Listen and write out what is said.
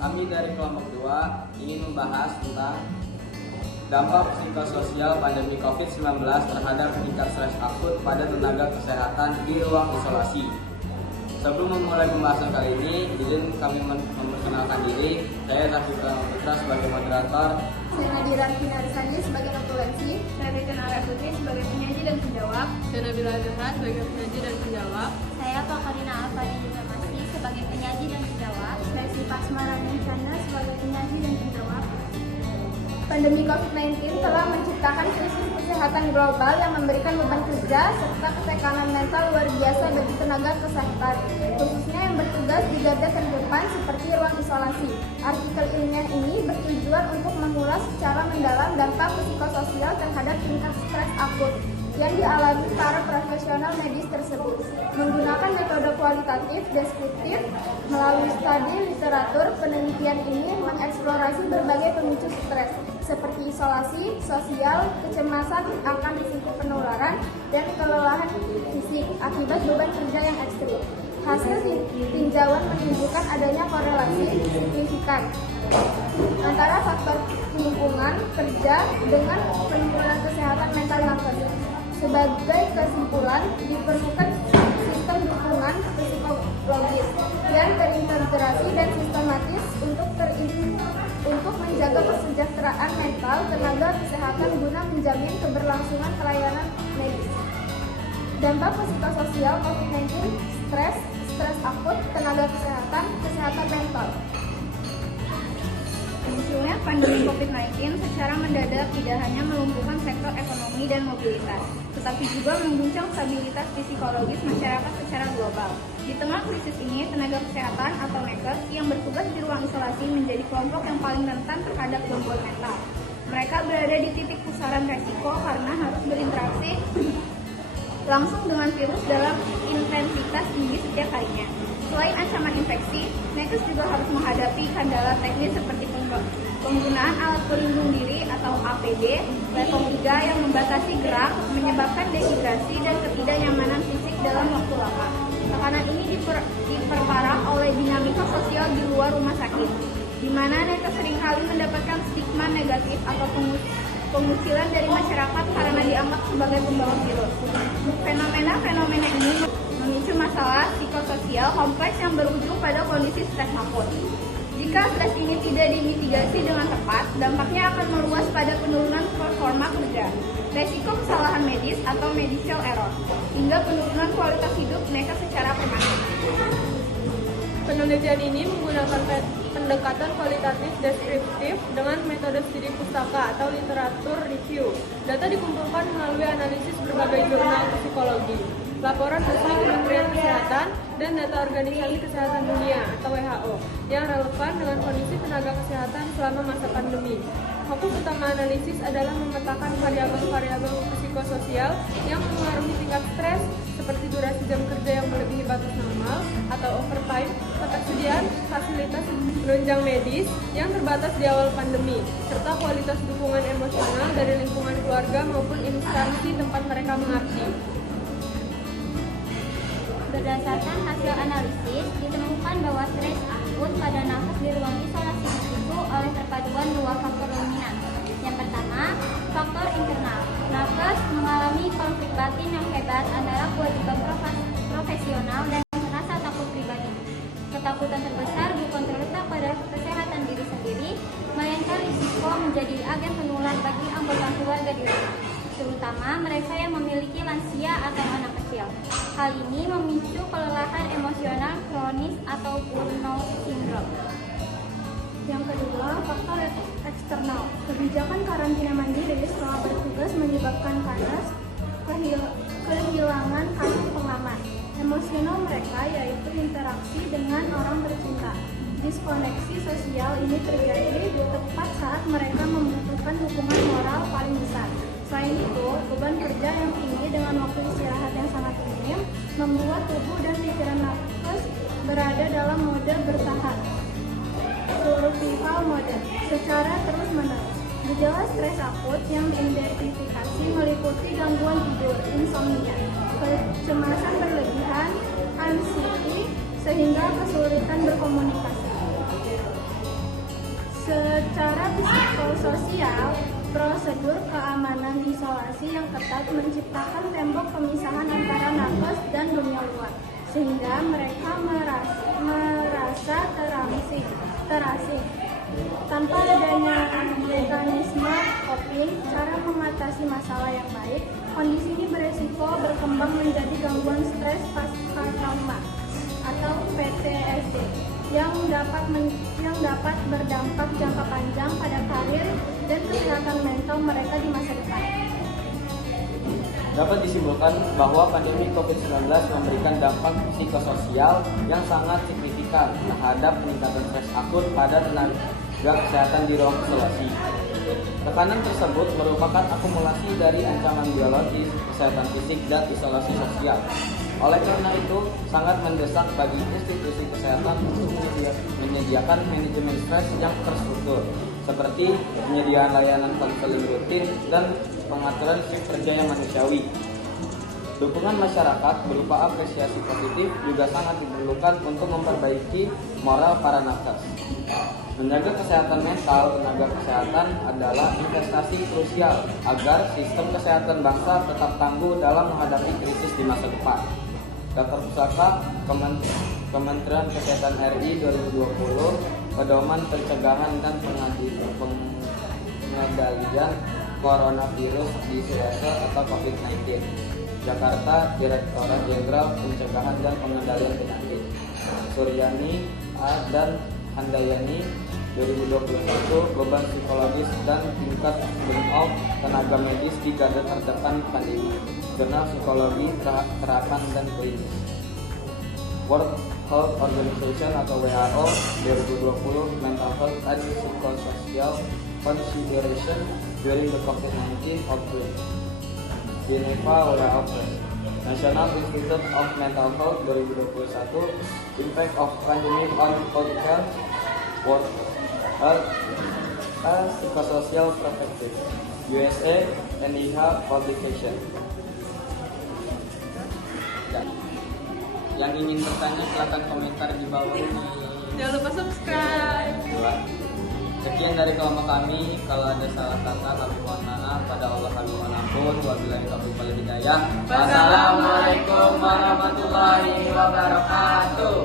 Kami dari kelompok 2 ingin membahas tentang dampak psikososial pandemi COVID-19 terhadap tingkat stres akut pada tenaga kesehatan di ruang isolasi. Sebelum memulai pembahasan kali ini, izin kami memperkenalkan diri. Saya Zafika Putra sebagai moderator. Saya Nadira Kinarsani sebagai konsulensi. Saya Beken Arya Putri sebagai penyaji dan penjawab. Saya Nabila Zahra sebagai penyaji dan penjawab. Saya Pakarina Alfani juga masih sebagai penyaji dan penjawab. Saya Sifasma Chandra sebagai penyaji dan penjawab. Pandemi COVID-19 telah menciptakan krisis kesehatan global yang memberikan beban kerja serta ketekanan mental luar biasa bagi tenaga kesehatan, khususnya yang bertugas di garda terdepan seperti ruang isolasi. Artikel ilmiah ini bertujuan untuk mengulas secara mendalam dampak psikososial terhadap tingkat stres akut yang dialami para profesional medis tersebut. Menggunakan metode kualitatif deskriptif melalui studi literatur, penelitian ini mengeksplorasi berbagai pemicu stres seperti isolasi sosial, kecemasan akan risiko penularan, dan kelelahan fisik akibat beban kerja yang ekstrim. Hasil tinjauan menunjukkan adanya korelasi signifikan antara faktor lingkungan kerja dengan penurunan kesehatan mental nakes. Sebagai kesimpulan, diperlukan sistem dukungan psikologis yang terintegrasi dan sistematis untuk menjaga kesejahteraan mental tenaga kesehatan guna menjamin keberlangsungan pelayanan medis. Dampak psikososial COVID-19, stres akut, tenaga kesehatan, kesehatan mental. Munculnya pandemi COVID-19 secara mendadak tidak hanya melumpuhkan sektor ekonomi dan mobilitas, tetapi juga mengguncang stabilitas psikologis masyarakat secara global. Di tengah krisis ini, tenaga kesehatan atau nakes yang bertugas di ruang isolasi menjadi kelompok yang paling rentan terhadap gangguan mental. Mereka berada di titik pusaran resiko karena harus berinteraksi langsung dengan virus dalam intensitas tinggi setiap harinya. Selain ancaman infeksi, nakes juga harus menghadapi kendala teknis seperti penggunaan alat pelindung diri atau APD level 3 yang membatasi gerak, menyebabkan dehidrasi dan ketidaknyamanan fisik dalam waktu lama. Tekanan ini diperparah oleh dinamika sosial di luar rumah sakit, di mana nakes seringkali mendapatkan stigma negatif atau pengucilan dari masyarakat karena dianggap sebagai pembawa virus. Fenomena ini memicu masalah psikososial kompleks yang berujung pada kondisi stres akut. Jika stres ini tidak dimitigasi dengan tepat, dampaknya akan meluas pada penurunan performa kerja, resiko kesalahan medis atau medical error, hingga penurunan kualitas hidup nakes secara permanen. Penelitian ini menggunakan pendekatan kualitatif deskriptif dengan metode studi pustaka atau literatur review. Data dikumpulkan melalui analisis berbagai jurnal psikologi, laporan resmi Kementerian Kesehatan, dan data Organisasi Kesehatan Dunia atau WHO yang relevan dengan kondisi tenaga kesehatan selama masa pandemi. Fokus utama analisis adalah memetakan variabel-variabel psikososial yang mempengaruhi tingkat stres, seperti durasi jam kerja yang melebihi batas normal atau overtime, ketersediaan fasilitas penunjang medis yang terbatas di awal pandemi, serta kualitas dukungan emosional dari lingkungan keluarga maupun instansi tempat mereka mengabdi. Berdasarkan hasil analisis, ditemukan bahwa stres akut pada nakes di ruang isolasi dipicu oleh perpaduan dua faktor dominan. Yang pertama, faktor internal. Nakes mengalami konflik batin yang hebat antara kewajiban profesional dan rasa takut pribadi. Ketakutan terbesar bukan terletak pada kesehatan diri sendiri, melainkan risiko menjadi agen penular bagi anggota keluarga di rumah, terutama mereka yang memiliki lansia atau anak kecil. Hal ini memicu kelelahan emosional kronis atau burnout syndrome. Yang kedua, faktor eksternal. Kebijakan karantina mandiri setelah bertugas menyebabkan panas, kehilangan kasih pengaman emosional mereka, yaitu interaksi dengan orang tercinta. Diskoneksi sosial ini terjadi tepat saat mereka membutuhkan dukungan moral paling besar. Selain itu, beban kerja yang tinggi dengan waktu istirahat yang sangat minim membuat tubuh dan pikiran nakes berada dalam mode bertahan, survival mode, secara terus-menerus. Gejala stres akut yang diidentifikasi meliputi gangguan tidur, insomnia, kecemasan berlebihan, anxiety, sehingga kesulitan berkomunikasi. psikososial, prosedur keamanan isolasi yang ketat menciptakan tembok pemisahan antara nakes dan dunia luar, sehingga mereka merasa terasing. Tanpa adanya mekanisme coping, cara mengatasi masalah yang baik, kondisi ini beresiko berkembang menjadi gangguan stres pasca trauma atau PTSD yang dapat berdampak jangka panjang pada karir dan kesehatan mental mereka di masa depan. Dapat disimpulkan bahwa pandemi COVID-19 memberikan dampak psikososial yang sangat signifikan terhadap peningkatan stres akut pada tenaga kesehatan di ruang isolasi. Tekanan tersebut merupakan akumulasi dari ancaman biologis, kesehatan fisik, dan isolasi sosial. Oleh karena itu, sangat mendesak bagi institusi kesehatan untuk menyediakan manajemen stres yang terstruktur, seperti penyediaan layanan konseling rutin dan pengaturan shift kerja yang manusiawi. Dukungan masyarakat berupa apresiasi positif juga sangat diperlukan untuk memperbaiki moral para nakes. Menjaga kesehatan mental tenaga kesehatan adalah investasi krusial agar sistem kesehatan bangsa tetap tangguh dalam menghadapi krisis di masa depan. Daftar Pusaka Kementerian Kesehatan RI 2020, Pedoman Pencegahan dan Pengendalian Coronavirus di Sulsel atau COVID-19. Jakarta, Direktorat Jenderal Pencegahan dan Pengendalian Penyakit. Suryani A. dan Handayani 2021, beban psikologis dan tingkat burnout tenaga medis di garda terdepan pandemi. Jurnal Psikologi Terapan dan Klinis. World Health Organization atau WHO 2020, Mental Health and Psychosocial Consideration during the COVID-19 outbreak. Geneva WHO Press. National Institute of Mental Health 2021, Impact of Pandemic on Health, World Health and Psychosocial Perspective, USA, NIH Publication. Yang ingin bertanya silakan komentar di bawah ini. Jangan lupa subscribe. Sekian dari kelompok kami. Kalau ada salah kata kami mohon maaf. Pada Allah kami mohon ampun. Wabillahi taufiq wal hidayah. Wassalamualaikum warahmatullahi wabarakatuh.